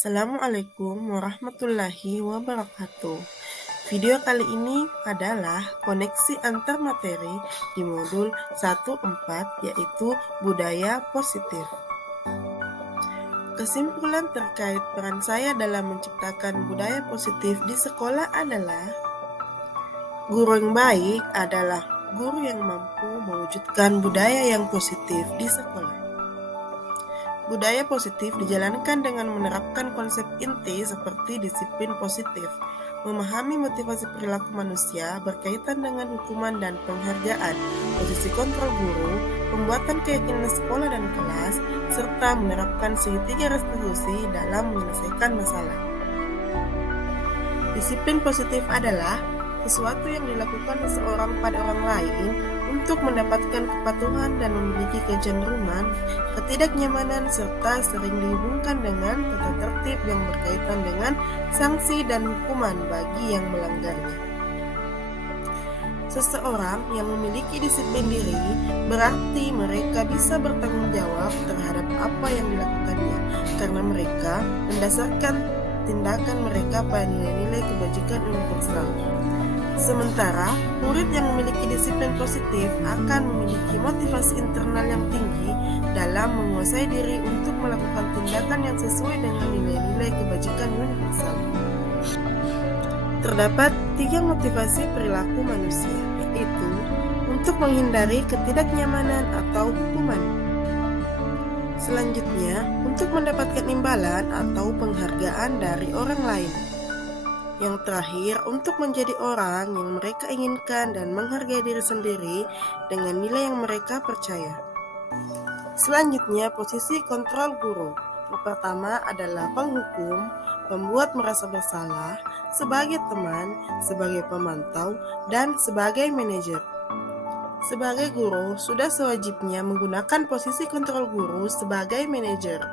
Assalamualaikum warahmatullahi wabarakatuh. Video kali ini adalah koneksi antar materi di modul 14 yaitu budaya positif. Kesimpulan terkait peran saya dalam menciptakan budaya positif di sekolah adalah guru yang baik adalah guru yang mampu mewujudkan budaya yang positif di sekolah. Budaya positif dijalankan dengan menerapkan konsep inti seperti disiplin positif, memahami motivasi perilaku manusia berkaitan dengan hukuman dan penghargaan, posisi kontrol guru, pembuatan keyakinan sekolah dan kelas, serta menerapkan segitiga restitusi dalam menyelesaikan masalah. Disiplin positif adalah sesuatu yang dilakukan seseorang pada orang lain untuk mendapatkan kepatuhan dan memiliki kecenderungan, ketidaknyamanan, serta sering dihubungkan dengan tata tertib yang berkaitan dengan sanksi dan hukuman bagi yang melanggarnya. Seseorang yang memiliki disiplin diri berarti mereka bisa bertanggung jawab terhadap apa yang dilakukannya, karena mereka mendasarkan tindakan mereka pada nilai-nilai kebajikan universal. Sementara, murid yang memiliki disiplin positif akan memiliki motivasi internal yang tinggi dalam menguasai diri untuk melakukan tindakan yang sesuai dengan nilai-nilai kebajikan universal. Terdapat 3 motivasi perilaku manusia, yaitu untuk menghindari ketidaknyamanan atau hukuman. Selanjutnya, untuk mendapatkan imbalan atau penghargaan dari orang lain. Yang terakhir, untuk menjadi orang yang mereka inginkan dan menghargai diri sendiri dengan nilai yang mereka percaya. Selanjutnya, posisi kontrol guru. Yang pertama adalah penghukum, membuat merasa bersalah, sebagai teman, sebagai pemantau, dan sebagai manajer. Sebagai guru, sudah sewajibnya menggunakan posisi kontrol guru sebagai manajer.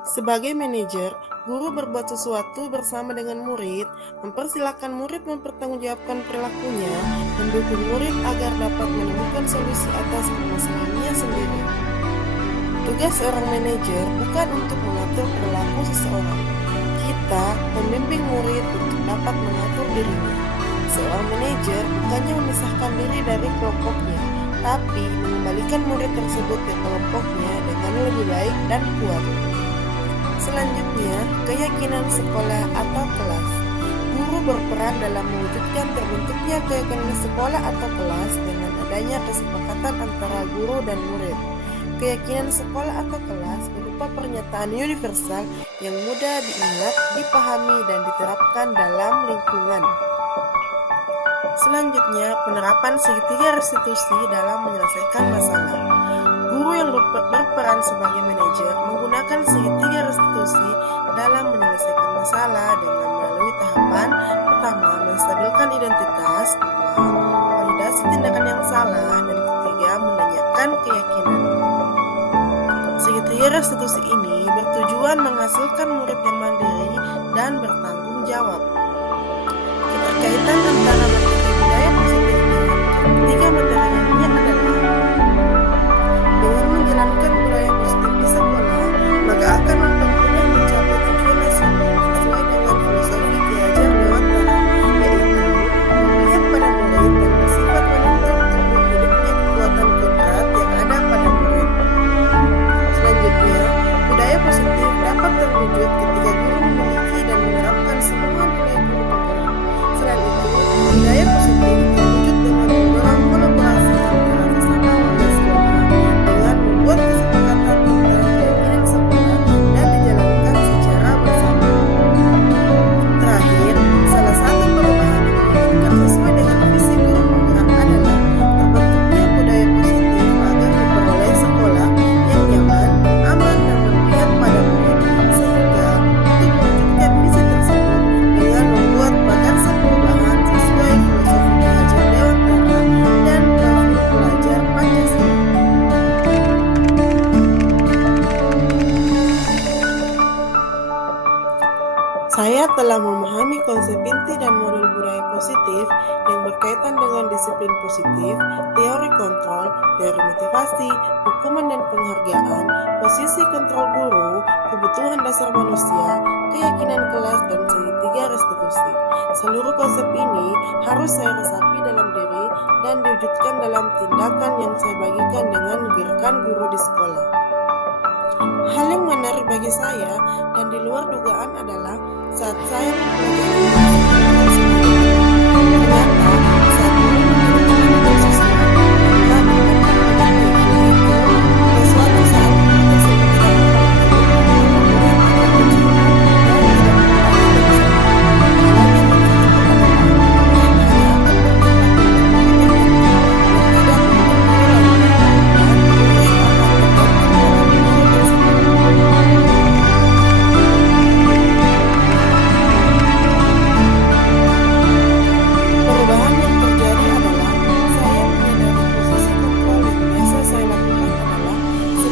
Sebagai manajer, guru berbuat sesuatu bersama dengan murid, mempersilahkan murid mempertanggungjawabkan perilakunya, mendukung murid agar dapat menemukan solusi atas permasalahannya sendiri. Tugas seorang manajer bukan untuk mengatur perilaku seseorang. Kita membimbing murid untuk dapat mengatur dirinya. Seorang manajer bukannya memisahkan diri dari kelompoknya, tapi mengembalikan murid tersebut ke kelompoknya dengan lebih baik dan kuat. Selanjutnya, keyakinan sekolah atau kelas. Guru berperan dalam mewujudkan terbentuknya keyakinan sekolah atau kelas dengan adanya kesepakatan antara guru dan murid. Keyakinan sekolah atau kelas berupa pernyataan universal yang mudah diingat, dipahami, dan diterapkan dalam lingkungan. Selanjutnya, penerapan segitiga restitusi dalam menyelesaikan masalah. Guru yang berperan sebagai manajer menggunakan segitiga restitusi dalam menyelesaikan masalah dengan melalui tahapan pertama, menstabilkan identitas, kedua, validasi tindakan yang salah, dan ketiga, menanyakan keyakinan. Segitiga restitusi ini bertujuan menghasilkan murid yang mandiri dan bertanggung jawab. Keterkaitan antara materi budaya positif dengan ketiga materi lainnya adalah dengan menjalankan budaya positif di sekolah, maka akan mempermudah mencapai tujuan nasional sesuai dengan filosofi Ki Hajar Dewantara, yaitu memihak pada murid dan bersifat menuntut untuk hidupnya kekuatan kodrat yang ada pada murid. Selanjutnya, budaya positif dapat terwujud ketika guru memiliki dan menerapkan semua nilai guru penggerak. Selain itu, Saya telah memahami konsep inti dan modul budaya positif yang berkaitan dengan disiplin positif, teori kontrol, teori motivasi, hukuman dan penghargaan, posisi kontrol guru, kebutuhan dasar manusia, keyakinan kelas, dan segitiga restitusi. Seluruh konsep ini harus saya resapi dalam diri dan diwujudkan dalam tindakan yang saya bagikan dengan gerakan guru di sekolah. Hal yang menarik bagi saya dan di luar dugaan adalah saat saya mempelajari ternyata saat guru menjadi siswa, maka mendapatkan pada suatu saat guru tersebut tidak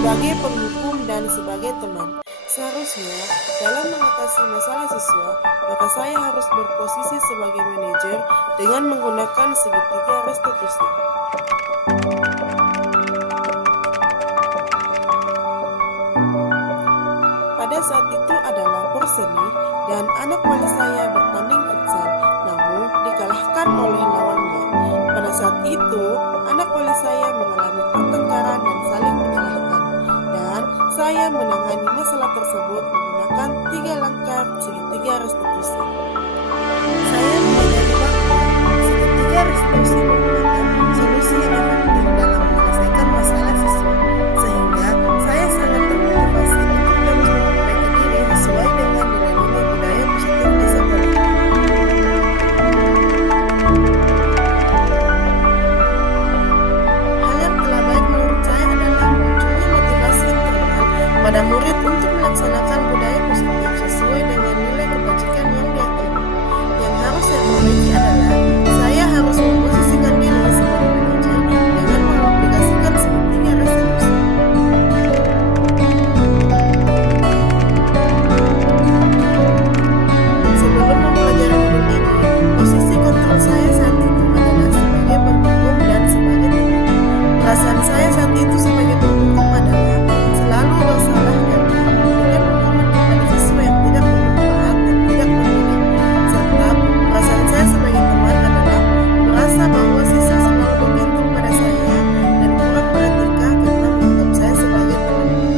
sebagai penghukum dan sebagai teman. Seharusnya, dalam mengatasi masalah siswa, maka saya harus berposisi sebagai manajer dengan menggunakan segitiga restitusi. Pada saat itu adalah porseni dan anak wali saya bertanding futsal, namun dikalahkan oleh lawannya. Pada saat itu, anak wali saya mengalami pertengkaran dan saling menyalahkan. Dan saya menangani masalah tersebut menggunakan 3 langkah segitiga restitusi. Saya menyadari bahwa segitiga restitusi merupakan solusi yang efektif dalam menyelesaikan masalah siswa, sehingga saya sangat termotivasi untuk terus memperbaiki diri sesuai dengan nilai-nilai budaya positif di sekolah. Hal yang telah baik menurut saya adalah munculnya motivasi internal pada murid untuk melaksanakan budaya positif sesuai dengan nilai kebajikan yang dia terima. Yang harus saya perbaiki adalah saya harus memposisikan diri sebagai manajer dengan mengaplikasikan segitiga restitusi. Sebelum mempelajari modul ini, posisi kontrol saya saat itu adalah sebagai penghukum dan sebagai teman. Perasaan saya saat itu sebagai penghukum adalah selalu bersalah karena memberikan hukuman kepada siswa yang tidak bermanfaat dan tidak mendidik. Serta perasaan saya sebagai teman adalah merasa bahwa siswa selalu bergantung pada saya dan kurang beretika karena menganggap saya sebagai temannya.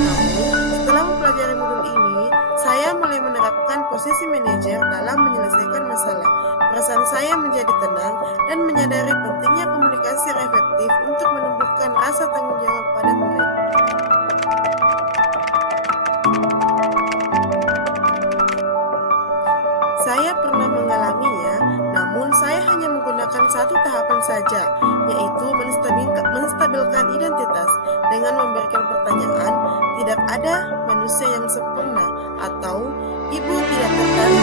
Namun, setelah mempelajari modul ini, saya mulai menerapkan posisi manajer dalam menyelesaikan masalah. Perasaan saya menjadi tenang dan menyadari pentingnya komunikasi yang efektif untuk menumbuhkan rasa tanggung jawab pada murid. Saya pernah mengalaminya, namun saya hanya menggunakan satu tahapan saja, yaitu menstabilkan identitas dengan memberikan pertanyaan, tidak ada manusia yang sempurna, atau ibu tidak tertarik